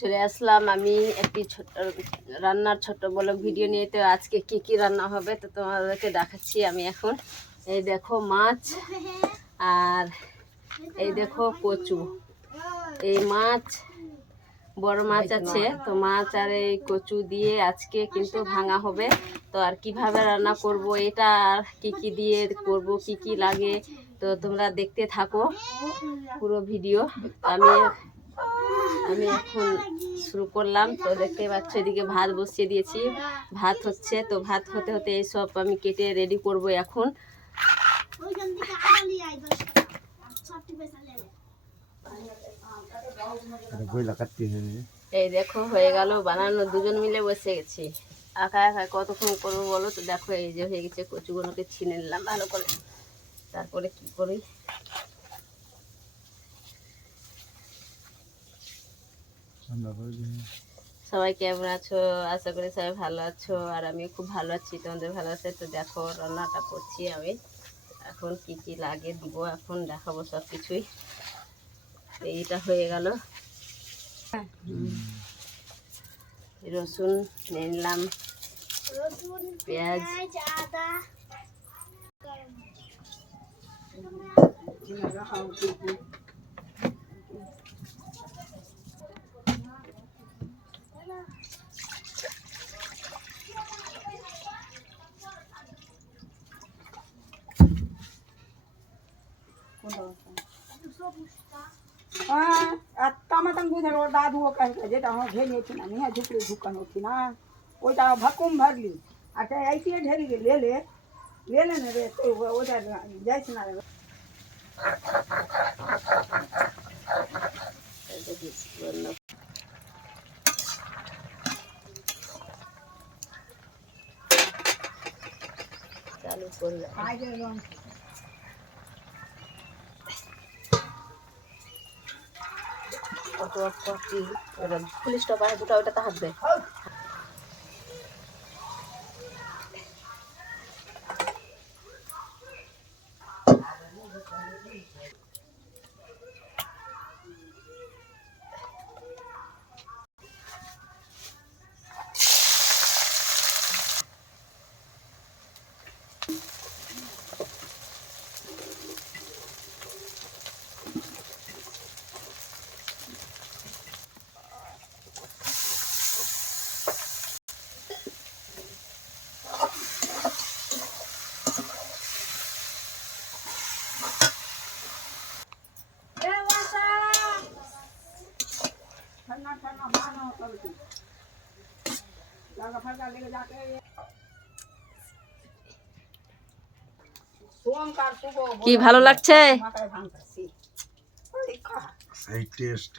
চলে আসলাম আমি একটি ছোট রান্নার ছোট বড় ভিডিও নিয়ে। তো আজকে কি কি রান্না হবে তো তোমাদেরকে দেখাচ্ছি আমি এখন। এই দেখো মাছ, আর এই দেখো কচু। এই মাছ, বড় মাছ আছে তো, মাছ আর এই কচু দিয়ে আজকে কিন্তু ভাঙা হবে। তো আর কিভাবে রান্না করব এটা, আর কি কি দিয়ে করব, কি কি লাগে, তো তোমরা দেখতে থাকো পুরো ভিডিও। আমি এখন শুরু করলাম। তো দেখতে পাচ্ছ এদিকে ভাত বসিয়ে দিয়েছি, ভাত হচ্ছে। তো ভাত হতে হতে এইসব আমি কেটে রেডি করব এখন। এই দেখো হয়ে গেল বানানো, দুজন মিলে বসে গেছি। একা একা কতক্ষণ করবো বলো? তো দেখো এই যে হয়ে গেছে, কচুগুলোকে ছিনে নিলাম ভালো করে। তারপরে কি করি, সবাই কেমন আছো? আশা করি সবাই ভালো আছো, আর আমিও খুব ভালো আছি। তোমাদের ভালো আছে? তো দেখো রান্নাটা করছি আমি এখন। কি কি লাগে দিব এখন দেখাবো সব কিছুই। এইটা হয়ে গেল, রসুন নিয়ে নিলাম, পেঁয়াজ, যেটা আমার ভেঙেছি না, নিয়ে ঝুঁকড়ে ঢুকানো না, ওইটা ভাকুম ভরলি। আচ্ছা এইটি ঢেলি লেলে লেলে না রে, ওইটা যাইছ না রে। চালু করলাম। পুলিশ টপার দুটো ওইটাতে হাত দেয়। কি ভালো লাগছে? সেই টেস্ট।